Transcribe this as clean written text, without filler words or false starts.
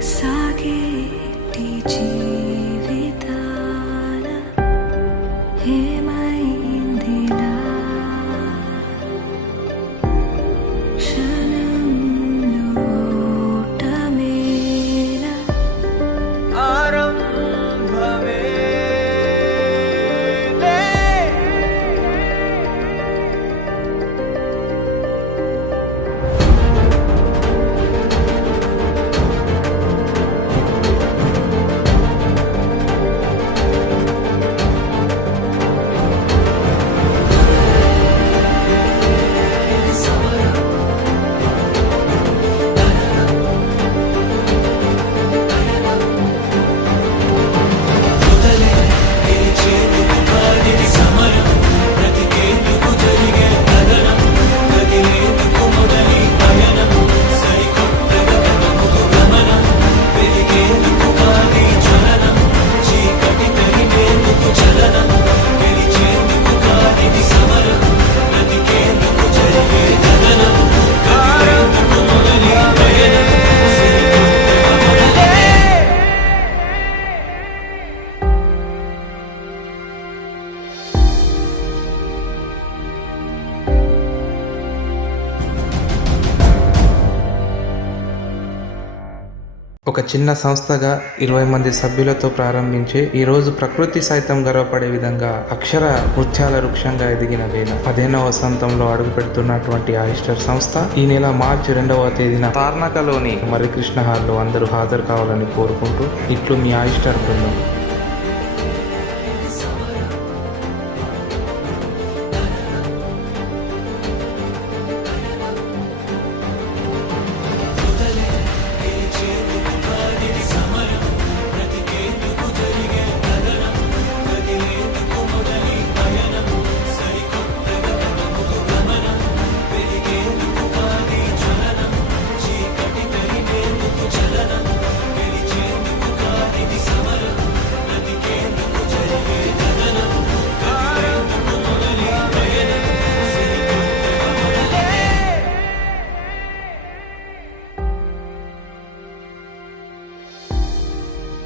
సాగేటి జీవితాన ఏమైందిలా క్షణంలో ఓటమేనా ఆరంభమే ఒక చిన్న సంస్థగా 20 మంది సభ్యులతో ప్రారంభించే ఈ రోజు ప్రకృతి సైతం గర్వపడే విధంగా అక్షర నృత్యాల వృక్షంగా ఎదిగిన వేళ 15వ వసంతంలో అడుగు పెడుతున్నటువంటి ఆయిస్టర్ సంస్థ ఈ నెల మార్చి 2వ తేదీన తార్నాకలోని మర్రికృష్ణ హాల్లో అందరూ హాజరు కావాలని కోరుకుంటూ ఇట్లు మీ ఆయిస్టర్ బృందం.